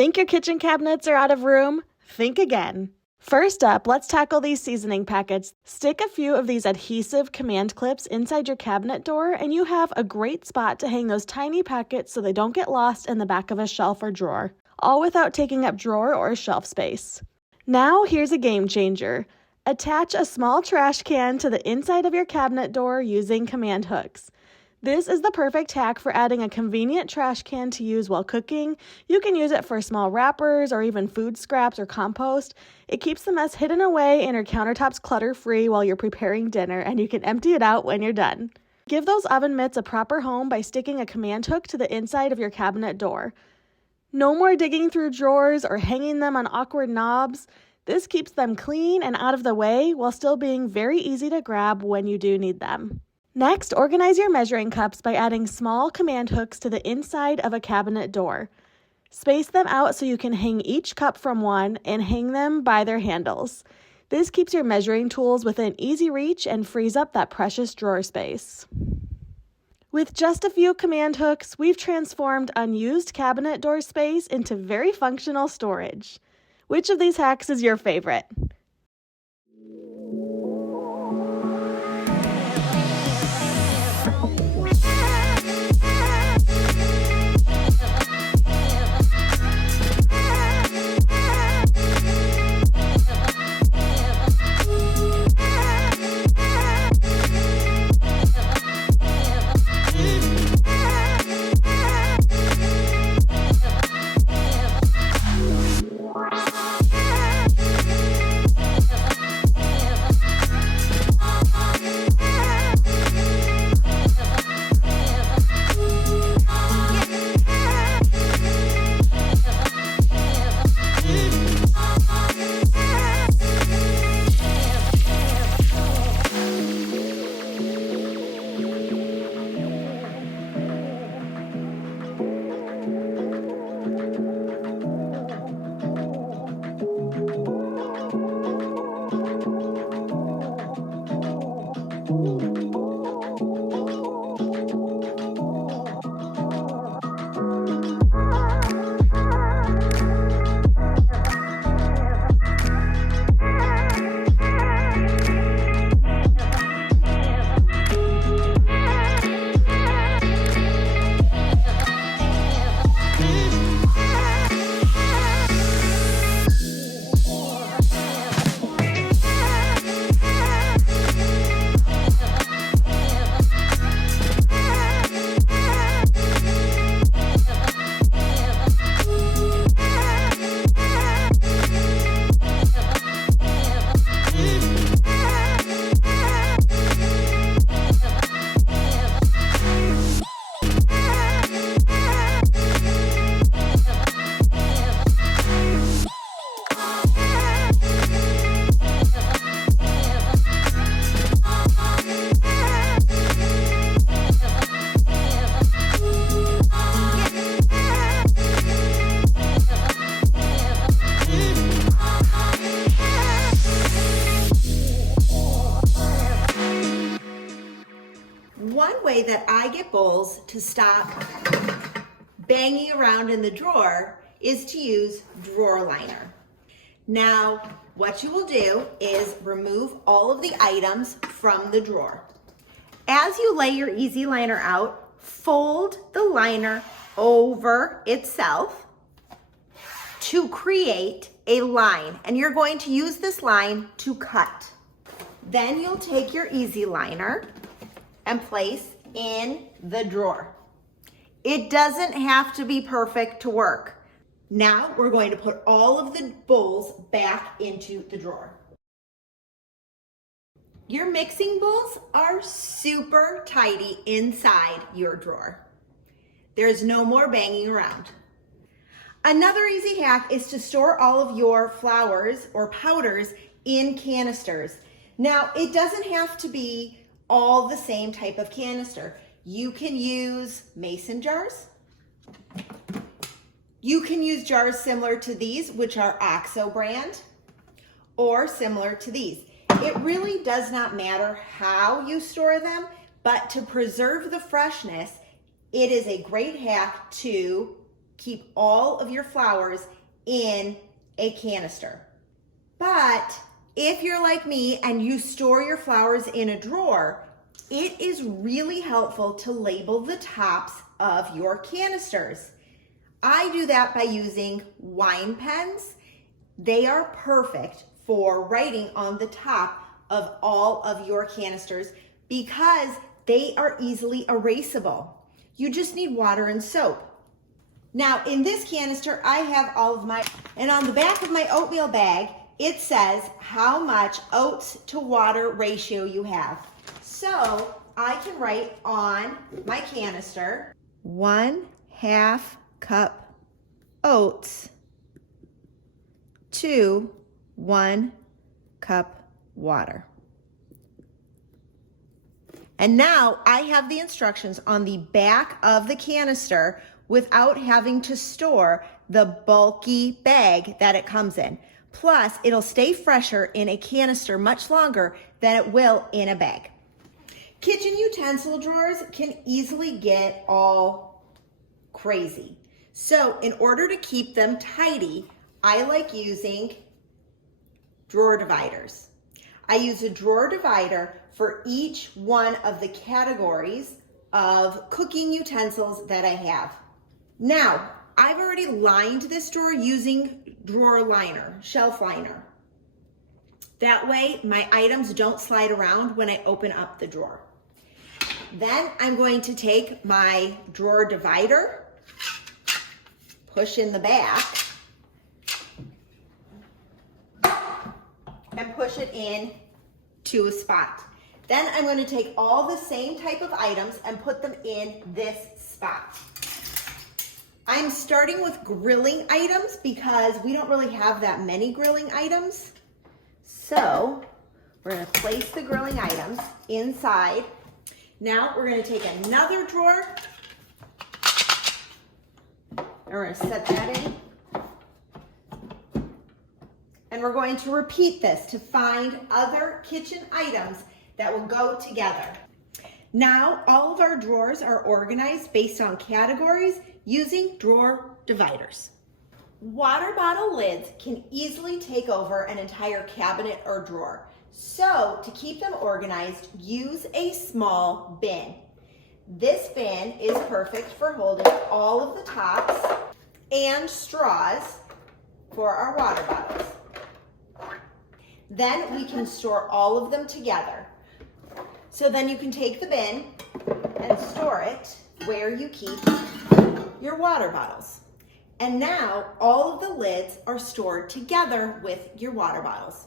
Think your kitchen cabinets are out of room? Think again. First up, let's tackle these seasoning packets. Stick a few of these adhesive command clips inside your cabinet door and you have a great spot to hang those tiny packets so they don't get lost in the back of a shelf or drawer, all without taking up drawer or shelf space. Now here's a game changer. Attach a small trash can to the inside of your cabinet door using command hooks. This is the perfect hack for adding a convenient trash can to use while cooking. You can use it for small wrappers or even food scraps or compost. It keeps the mess hidden away and your countertops clutter-free while you're preparing dinner, and you can empty it out when you're done. Give those oven mitts a proper home by sticking a command hook to the inside of your cabinet door. No more digging through drawers or hanging them on awkward knobs. This keeps them clean and out of the way while still being very easy to grab when you do need them. Next, organize your measuring cups by adding small command hooks to the inside of a cabinet door. Space them out so you can hang each cup from one and hang them by their handles. This keeps your measuring tools within easy reach and frees up that precious drawer space. With just a few command hooks, we've transformed unused cabinet door space into very functional storage. Which of these hacks is your favorite? One way that I get bowls to stop banging around in the drawer is to use drawer liner. Now, what you will do is remove all of the items from the drawer. As you lay your easy liner out, fold the liner over itself to create a line, and you're going to use this line to cut. Then you'll take your easy liner and place in the drawer. It doesn't have to be perfect to work. Now we're going to put all of the bowls back into the drawer. Your mixing bowls are super tidy inside your drawer. There's no more banging around. Another easy hack is to store all of your flours or powders in canisters. Now, it doesn't have to be all the same type of canister. You can use mason jars. You can use jars similar to these, which are OXO brand, or similar to these. It really does not matter how you store them, but to preserve the freshness, it is a great hack to keep all of your flowers in a canister. But if you're like me and you store your flowers in a drawer, it is really helpful to label the tops of your canisters. I do that by using wine pens. They are perfect for writing on the top of all of your canisters because they are easily erasable. You just need water and soap. Now in this canister, I have all of my, and on the back of my oatmeal bag, it says how much oats to water ratio you have. So I can write on my canister, 1/2 cup oats to 1 cup water. And now I have the instructions on the back of the canister without having to store the bulky bag that it comes in. Plus, it'll stay fresher in a canister much longer than it will in a bag. Kitchen utensil drawers can easily get all crazy. So in order to keep them tidy, I like using drawer dividers. I use a drawer divider for each one of the categories of cooking utensils that I have. Now, I've already lined this drawer using drawer liner, shelf liner. That way my items don't slide around when I open up the drawer. Then I'm going to take my drawer divider, push in the back, and push it in to a spot. Then I'm going to take all the same type of items and put them in this spot. I'm starting with grilling items because we don't really have that many grilling items. So we're going to place the grilling items inside. Now we're going to take another drawer and we're going to set that in. And we're going to repeat this to find other kitchen items that will go together. Now all of our drawers are organized based on categories using drawer dividers. Water bottle lids can easily take over an entire cabinet or drawer. So to keep them organized, use a small bin. This bin is perfect for holding all of the tops and straws for our water bottles. Then we can store all of them together. So then you can take the bin and store it where you keep your water bottles. And now all of the lids are stored together with your water bottles.